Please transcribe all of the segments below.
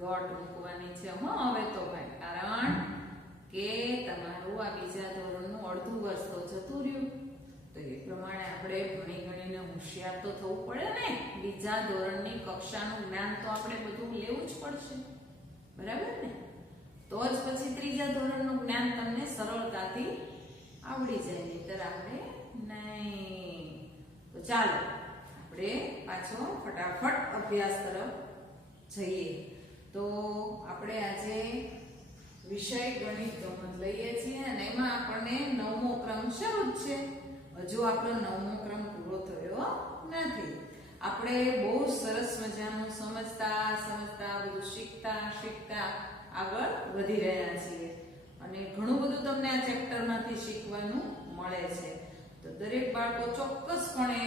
Dot મૂકવાની છે હવે તો ભાઈ, કારણ કે તમારું આ બીજા ધોરણનું અડધું વર્ષ તો જતું રહ્યું, તો એ પ્રમાણે આપણે ભણી ગણીને હોશિયાર તો થવું પડે ને. બીજા ધોરણની કક્ષાનું જ્ઞાન તો આપણે બધું લેવું જ પડશે, બરાબર ને? તો જ પછી ત્રીજા ધોરણનું જ્ઞાન તમને સરળતાથી આવડી જાય, નહીતર આપણે નહીં. તો ચાલો આપણે પાછો ફટાફટ અભ્યાસ તરફ જઈએ. તો આપણે આજે વિષય ગણિત ગમત લઈએ છીએ અને એમાં આપણને 9મો ક્રમ શરૂ જ છે. હજુ આપણો 9મો ક્રમ પૂરો થયો નથી. આપણે બહુ સરસ મજાનું સમજતા બધું શીખતા આગળ વધી રહ્યા છીએ અને ઘણું બધું તમને આ ચેપ્ટરમાંથી શીખવાનું મળે છે. તો દરેક બાળકો ચોક્કસપણે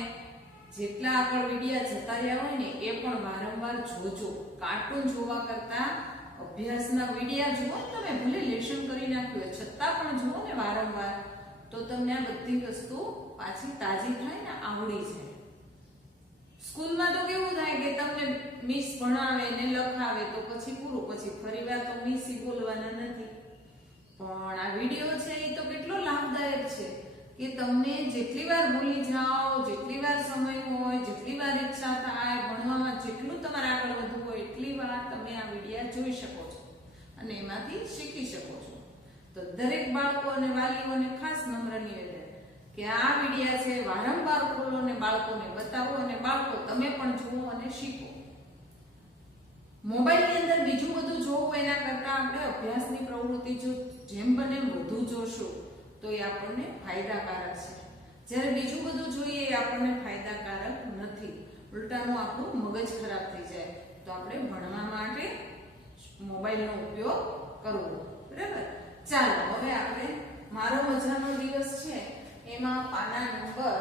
જેટલા આગળ વિડિયા જતા રહ્યા હોય ને એ પણ વારંવાર જોજો. કાર્ટૂન જોવા કરતા અભ્યાસના વિડિયા જુઓ, તમે ભલે લેશન કરી નાખ્યું છતાં પણ જુઓ ને વારંવાર, તો તમને આ બધી વસ્તુ પાછી તાજી થાય ને આવડી જાય. સ્કૂલમાં તો કેવું થાય કે તમને મિસ ભણાવે ને લખાવે તો પછી પૂરું, પછી ફરીવાર તો મિસ બોલવાના નથી. પણ આ વિડિયો છે એ તો કેટલો લાભદાયક છે કે તમને જેટલી વાર ભૂલી જાઓ, જેટલી વાર સમય હોય, જેટલી વાર ઈચ્છા થાય, ભણવામાં જેટલું તમારે આગળ વધવું હોય એટલી વાર તમે આ વિડિયા જોઈ શકો છો અને એમાંથી શીખી શકો છો. તો દરેક બાળકો અને વાલીઓને ખાસ નમ્ર નિવેદન કે આ વિડિયા છે વારંવાર ખોલો અને બાળકોને બતાવો અને બાળકો તમે પણ જુઓ અને શીખો. મોબાઈલની અંદર બીજું બધું જોવું એના કરતાં આપણે અભ્યાસની પ્રવૃત્તિ જો જેમ બને વધુ જોશું તો એ આપણને ફાયદાકારક છે. જ્યારે બીજું બધું જોઈએ એ આપણને ફાયદાકારક નથી, ઉલટાનું આપણું મગજ ખરાબ થઈ જાય. તો આપણે ભણવા માટે મોબાઈલનો ઉપયોગ કરવો, બરાબર? ચાલો હવે આપણે મારો મજાનો દિવસ છે એમાં પાના નંબર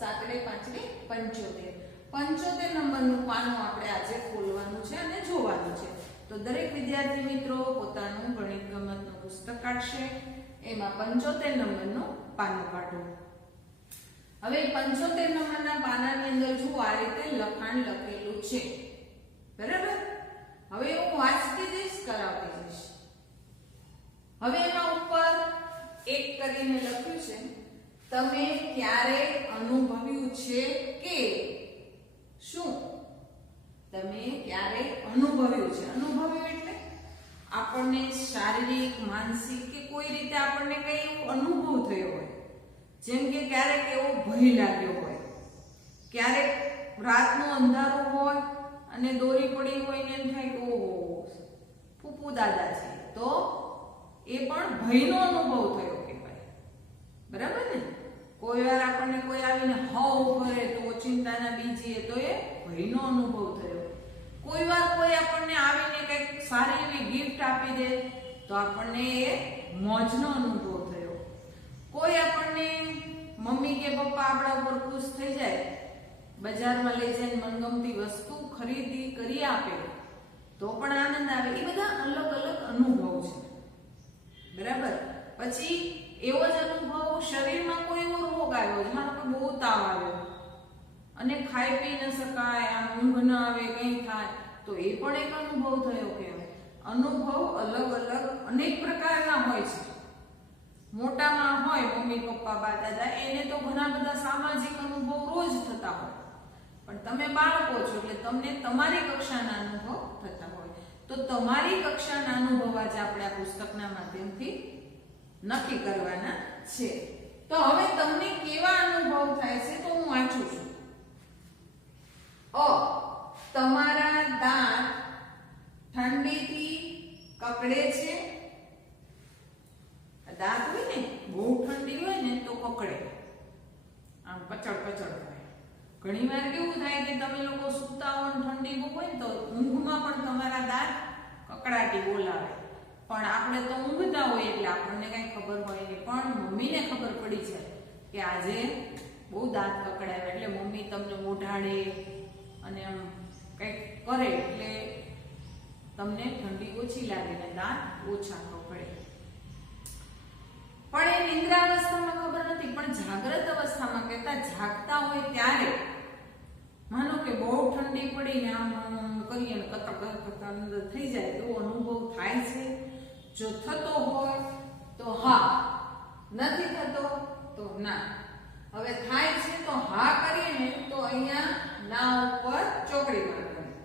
7-5-75 નંબરનું પાનું આપણે આજે ખોલવાનું છે અને જોવાનું છે. તો દરેક વિદ્યાર્થી મિત્રો પોતાનું ગણિત ગમતનું પુસ્તક કાઢશે, એમાં 75 નંબરનું પાનું કાઢો. હવે 75 નંબરના પાનાની અંદર જુઓ આ રીતે લખાણ લખેલું છે, બરાબર? હવે હું વાંચતી જઈશ, કરાવતી જઈશ. હવે એના ઉપર એક કરીને લખ્યું છે, તમે ક્યારે અનુભવ્યું છે કે શું? તમે ક્યારે અનુભવ્યું છે? અનુભવ્યું એટલે આપણને શારીરિક, માનસિક કે કોઈ રીતે આપણને કઈ એવો અનુભવ થયો હોય, જેમ કે ક્યારેક એવો ભય લાગ્યો હોય, ક્યારેક રાતનું અંધારું હોય અને દોરી પડી હોય ને એમ થાય કે ઓહો ફૂફુ દાદા છે, તો એ પણ ભયનો અનુભવ થયો કહેવાય, બરાબર ને? કોઈ વાર આપણને કોઈ આવીને હાવ કરે તો ચિંતાના બીજીએ તો એ ભયનો અનુભવ થયો. કોઈ વાર કોઈ આપણને આવીને કંઈક સારી એવી ગિફ્ટ આપી દે તો આપણને એ મોજનો અનુભવ થયો. કોઈ આપણને મમ્મી કે પપ્પા આપણા ઉપર ખુશ થઈ જાય, બજારમાં લઈ જઈને મનગમતી વસ્તુ ખરીદી કરી આપે તો પણ આનંદ આવે. એ બધા અલગ અલગ અનુભવ છે, બરાબર? પછી એવો જ અનુભવ શરીરમાં કોઈ એવો રોગ આવ્યો, જેમાં આપણે બહુ તાવ આવ્યો અને ખાઈ પી ન શકાય, આમ ઊંઘ ન આવે, કંઈ થાય, તો એ પણ એક અનુભવ થયો કહેવાય. અનુભવ અલગ અલગ અનેક પ્રકારના હોય છે. મોટામાં હોય મમ્મી પપ્પા બા દાદા, એને તો ઘણા બધા સામાજિક અનુભવ રોજ થતા હોય, પણ તમે બાળકો છો એટલે તમને તમારી કક્ષાના અનુભવ થતા હોય. તો તમારી કક્ષાના અનુભવ આજે આપણે આ પુસ્તકના માધ્યમથી નક્કી કરવાના છે. તો હવે તમને કેવા અનુભવ થાય છે તો હું વાંચું છું. તમારા દાંત ઠંડીથી કકડે છે. દાંત હોય ને બહુ ઠંડી હોય ને તો કકડે, આમ કચડ કચડ થાય. ઘણી વાર કેવું થાય કે તમે લોકો સૂતા હો ને ઠંડી બહુ હોય ને તો ઊંઘમાં પણ તમારા દાંત કકડાટી બોલાવે, પણ આપણે તો ઊંઘતા હોય એટલે આપણને કઈ ખબર હોય નહીં, પણ મમ્મીને ખબર પડી જાય કે આજે બહુ દાંત કકડાય એટલે મમ્મી તમને ઓઢાડે અને આમ કંઈક કરે એટલે તમને ઠંડી ઓછી લાગે ને દાંત ઓછા કકડે. પણ એ નિંદ્રાવસ્થામાં ખબર નથી, પણ જાગ્રત અવસ્થામાં કહેતા જાગતા હોય ત્યારે માનો કે બહુ ઠંડી ઠંડી પડીને આમ કરીએ ને કતક અંદર થઈ જાય એવો અનુભવ થાય છે? જો થતો હોય તો હા, નથી થતો તો ના. હવે થાય છે તો હા કરીએ ને તો અહીંયા ના ઉપર ચોકડી મારવાની,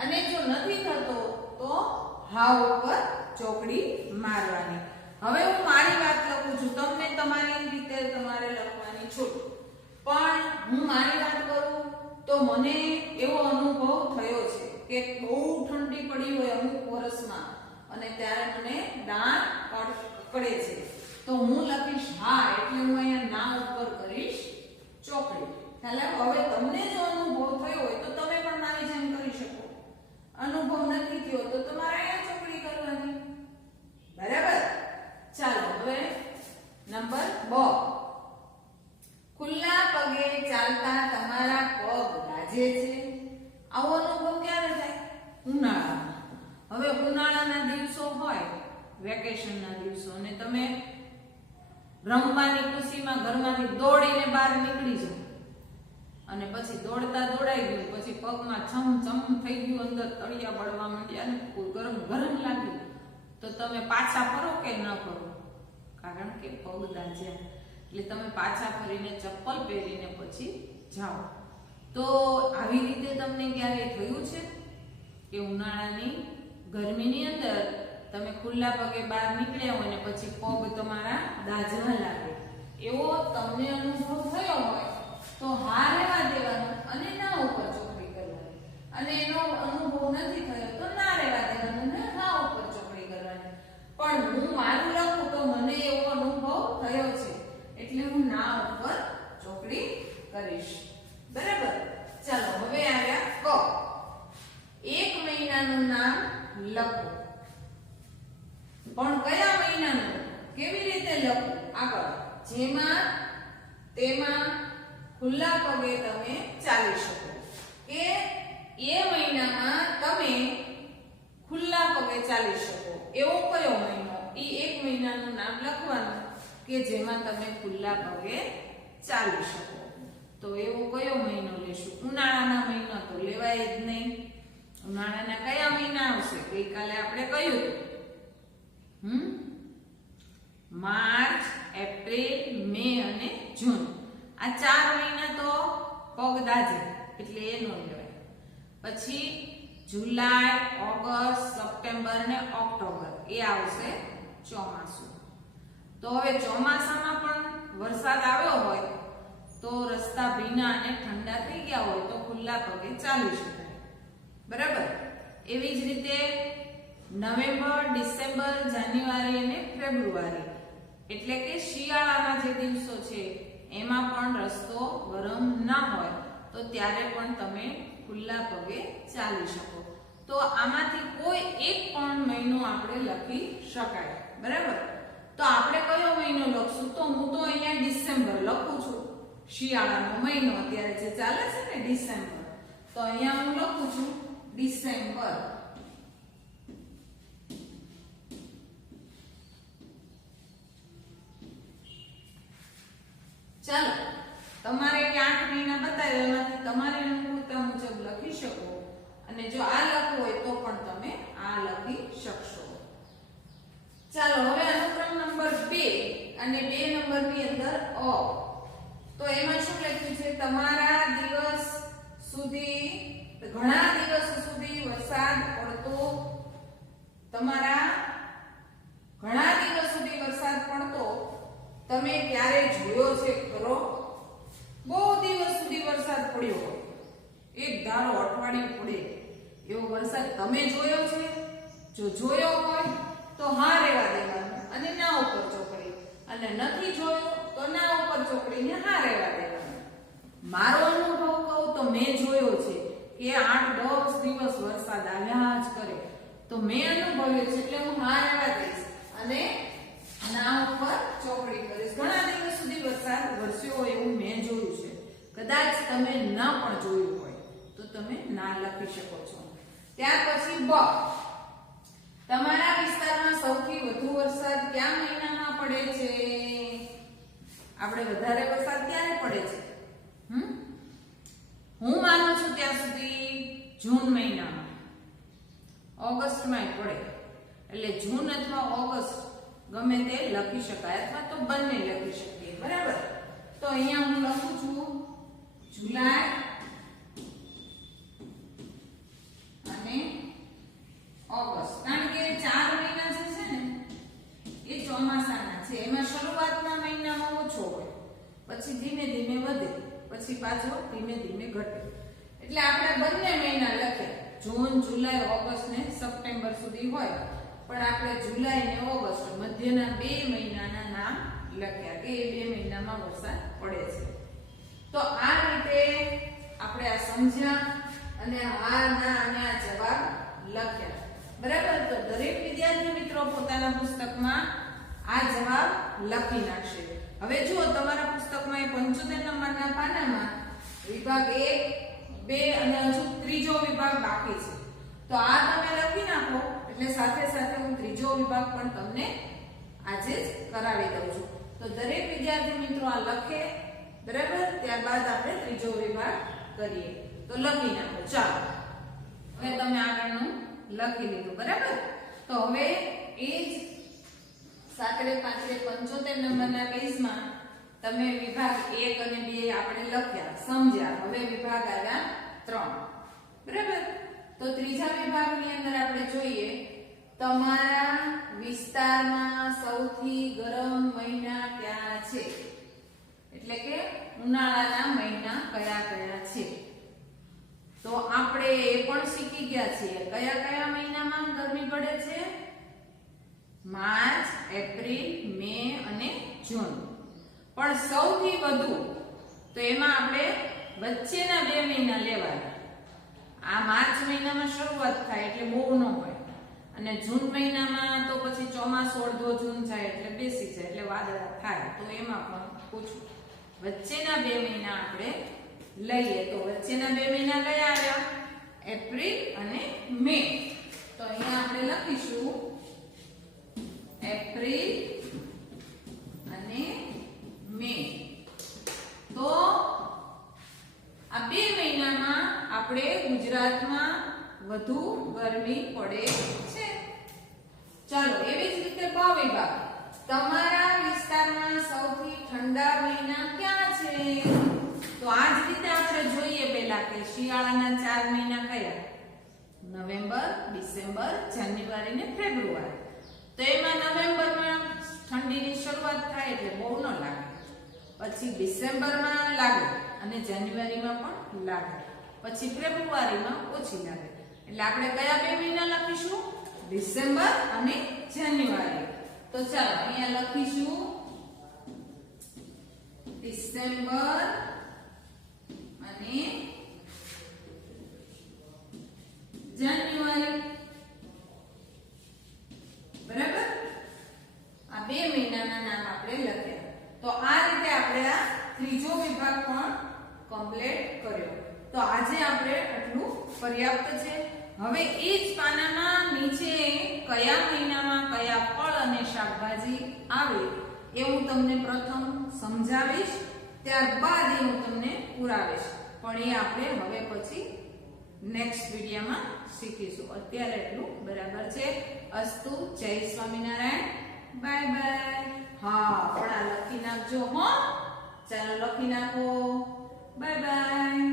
અને જો નથી થતો તો હા ઉપર ચોકડી મારવાની. હવે હું મારી વાત લખું છું, તમને તમારી રીતે તમારે લખવાની છૂટ, પણ હું મારી વાત કરું તો મને એવો અનુભવ થયો છે કે બહુ ઠંડી પડી હોય અમુક વર્ષમાં અને ત્યારે મને દાંત કડે છે, તો હું લખીશ હા, એટલે હું અહીંયા ના ઉપર કરીશ ચોકડી. હવે તમને જો અનુભવ થયો હોય તો તમે પણ મારી જેમ કરી શકો. અનુભવ નથી થયો તો તમારે અહીંયા ચોકડી કરવાની. બરાબર? ચાલો હવે નંબર 2. ખુલ્લા પગે ચાલતા તમારા પગ દાઝે છે. આવો અનુભવ ક્યારે થાય? ઉનાળામાં. હવે ઉનાળાના દિવસો હોય, વેકેશનના દિવસો, અને તમે રમવાની ખુશીમાં ઘરમાંથી દોડીને બહાર નીકળી જાઓ અને પછી દોડતા દોડાઈ ગયું, પછી પગમાં છમ થઈ ગયું, અંદર તળિયા બળવા માંડ્યા અને ગરમ લાગ્યું, તો તમે પાછા ફરો કે ન ફરો? કારણ કે પગ દાઝ્યા એટલે તમે પાછા ફરીને ચપ્પલ પહેરીને પછી જાઓ. તો આવી રીતે તમને ક્યારે થયું છે કે ઉનાળાની ગરમીની અંદર તમે ખુલ્લા પગે બહાર નીકળ્યા હોય ને પછી પગ તમારા દાઝવા લાગે, એવો તમને અનુભવ થયો હોય તો હા રહેવા દેવાનું અને ના ઉપર ચોકડી કરવાની, અને એનો અનુભવ નથી થયો તો ના રહેવા દેવાનું ને હા ઉપર ચોકડી કરવાની. પણ હું મારું લખું તો મને એવો અનુભવ થયો છે એટલે હું ના ઉપર ચોકડી કરીશ. બરાબર? ચાલો હવે આવ્યા ક. એક મહિનાનું નામ લખો. પણ કયા મહિનાનું? કેવી રીતે લખવું? આગળ જેમાં તેમાં ખુલ્લા પગે તમે ચાલી શકો, કે એ મહિનામાં તમે ખુલ્લા પગે ચાલી શકો એવો કયો મહિનો? એ એક મહિનાનું નામ લખવાનું કે જેમાં તમે ખુલ્લા પગે ચાલી શકો. તો એવો કયો મહિનો લેશું? ઉનાળાના મહિના તો લેવાય જ નહીં. ઉનાળાના કયા મહિના આવશે? ગઈકાલે આપણે કહ્યું માર્ચ, એપ્રિલ, મે અને જૂન. આ 4 મહિના તો પગ દાઝે એટલે એ ન લેવાય. પછી જુલાઈ, ઓગસ્ટ, સપ્ટેમ્બર ને ઓક્ટોબર એ આવશે ચોમાસું. તો હવે ચોમાસામાં પણ વરસાદ આવ્યો હોય તો રસ્તા ભીના અને ઠંડા થઈ ગયા હોય તો ખુલ્લા પગે ચાલી શકાય. બરાબર? એવી જ રીતે નવેમ્બર, ડિસેમ્બર, જાન્યુઆરી અને ફેબ્રુઆરી એટલે કે શિયાળાના જે દિવસો છે એમાં પણ રસ્તો ગરમ ના હોય તો ત્યારે પણ તમે ખુલ્લા પગે ચાલી શકો. તો આમાંથી કોઈ એક પણ મહિનો આપણે લખી શકાય. બરાબર? તો આપણે કયો મહિનો લખશું? તો હું તો અહીંયા ડિસેમ્બર લખું છું. શિયાળાનો મહિનો અત્યારે જે ચાલે છે ને ડિસેમ્બર, તો અહીંયા હું લખું છું ડિસેમ્બર. ચાલો તમારે 8 મહિના બતાવ્યા, એમાંથી તમારે અનુકૂળતા મુજબ લખી શકો, અને જો આ લખવું હોય તો પણ તમે આ લખી શકશો. ચાલો હવે અનુક્રમ નંબર 2 અને 2 નંબરની અંદર અ. તો એમાં શું લખ્યું છે? તમારા દિવસ સુધી, ઘણા દિવસો સુધી વરસાદ પડતો, તમારા ઘણા દિવસ સુધી વરસાદ પડતો તમે ક્યારે જોયો છે ખરો? બહુ દિવસ સુધી વરસાદ પડ્યો હોય, એક ધારો અઠવાડિયું પડે એવો વરસાદ તમે જોયો છે? જો જોયો હોય તો હા રહેવા દેવાનું અને ના ઉપર ચોકડી, અને નથી જોયો તો ના ઉપર ચોકડીને હા રહેવા દેવાનું. મારો અનુભવ કહું તો મેં જોયો છે કે 8-10 દિવસ વરસાદ આવ્યા જ કરે, તો મેં અનુભવ્યો છે એટલે હું હા રહેવા દઈશ અને ના ઉપર ચોકડી કરીશ. ઘણા દિવસ સુધી વરસાદ વરસ્યો હોય એવું મેં જોયું છે. કદાચ તમે ન પણ જોયું હોય તો તમે ના લખી શકો છો. ત્યાર પછી બ. તમારા વિસ્તારમાં સૌથી વધુ વરસાદ કયા મહિનામાં પડે છે? આપણે વધારે વરસાદ ક્યારે પડે છે? હું માનું છું ત્યાં સુધી જૂન મહિનામાં, ઓગસ્ટમાં પડે, એટલે જૂન અથવા ઓગસ્ટ ગમે તે લખી શકાય અથવા તો બંને લખી શકીએ, બરાબર. તો અહીંયા હું લખું છું જુલાઈ અને ઓગસ્ટ, કારણ કે 4 મહિના જે છે ને એ ચોમાસાના છે. એમાં શરૂઆતના મહિનામાં ઓછો હોય, પછી ધીમે ધીમે વધે, પછી પાછો ધીમે ધીમે ઘટે. એટલે આપણે બંને મહિના લખ્યા, જૂન, જુલાઈ, ઓગસ્ટ ને સપ્ટેમ્બર સુધી હોય, પણ આપણે જુલાઈ ને ઓગસ્ટ મધ્યના 2 મહિનાના નામ લખ્યા કે એ 2 મહિનામાં વરસાદ પડે છે. તો આ રીતે આપણે આ સમજ્યા અને આ ના અને આ જવાબ લખ્યા, બરાબર. તો દરેક વિદ્યાર્થી મિત્રો પોતાના પુસ્તકમાં આ જવાબ લખી નાખશે. હવે જુઓ તમારા પુસ્તકમાં એ 75 નંબરના પાનામાં વિભાગ 1, 2 અને હજુ ત્રીજો વિભાગ બાકી છે. તો આ તમે લખી નાખો, એટલે સાથે સાથે હું ત્રીજો વિભાગ પણ તમને આજે જ કરાવી દઉં છું. તો દરેક વિદ્યાર્થી મિત્રો આ લખે, બરાબર. ત્યારબાદ આપણે ત્રીજો વિભાગ કરીએ. તો લખી નાખો. ચાલો, હવે તમે આગળનું લખી લીધું, બરાબર. તો હવે એ જ 75 નંબરના પેજમાં તમે વિભાગ 1 અને 2 આપણે લખ્યા, સમજ્યા. હવે વિભાગ આવ્યા 3, બરાબર. તો ત્રીજા વિભાગની અંદર આપણે જોઈએ તમારા વિસ્તારમાં સૌથી ગરમ મહિના કયા છે, એટલે કે ઉનાળાના મહિના કયા કયા છે. તો આપણે એ પણ શીખી ગયા છીએ કયા કયા મહિનામાં ગરમી પડે છે. માર્ચ, એપ્રિલ, મે અને જૂન. પણ સૌથી વધુ તો એમાં આપણે વચ્ચેના 2 મહિના લેવાના. આ માર્ચ મહિનામાં શરૂઆત થાય એટલે બહુ ન હોય, અને જૂન મહિનામાં તો પછી ચોમાસું અડધો જૂન જાય એટલે બેસી જાય એટલે વાદળા થાય. તો એમાં પણ પૂછું વચ્ચેના 2 મહિના આપણે લઈએ. તો વચ્ચેના 2 મહિના કયા આવ્યા? એપ્રિલ અને મે. તો અહીંયા આપણે લખીશું એપ્રિલ અને મે. તો આ 2 મહિનામાં આપણે ગુજરાતમાં વધુ ગરમી પડે છે. ચાલો, એવી જ રીતે બ વિભાગ, તમારા વિસ્તારમાં સૌથી ઠંડા મહિના ક્યાં છે? તો આ જ રીતે આપણે જોઈએ પહેલા કે શિયાળાના 4 મહિના કયા? નવેમ્બર, ડિસેમ્બર, જાન્યુઆરી ને ફેબ્રુઆરી. તો એમાં નવેમ્બરમાં ઠંડીની શરૂઆત થાય એટલે બહુ ન લાગે, પછી ડિસેમ્બરમાં લાગે અને જાન્યુઆરીમાં પણ લાગે, પછી ફેબ્રુઆરીમાં ઓછી લાગે. એટલે આપણે કયા 2 મહિના લખીશું? ડિસેમ્બર અને જાન્યુઆરી. તો ચાલો અહીંયા લખીશું ડિસેમ્બર અને જાન્યુઆરી, બરાબર. આ 2 મહિનાના નામ આપણે લખ્યા. તો આ રીતે આપણે આ ત્રીજો વિભાગ પણ કમ્પ્લીટ કર્યો. તો આજે આપણે આટલું પર્યાપ્ત છે. હવે એ જ પાનામાં નીચે કયા મહિનામાં કયા ફળ અને શાકભાજી આવે એ હું તમને પ્રથમ સમજાવીશ, ત્યારબાદ એ હું તમને પુરાવીશ. પણ એ આપણે હવે પછી નેક્સ્ટ વિડીયોમાં શીખીશું. અત્યારે એટલું બરાબર છે. અસ્તુ. જય સ્વામિનારાયણ. Bye bye. હા, પણ આ લખી નાખજો હો. ચાલો લખી નાખો. Bye bye.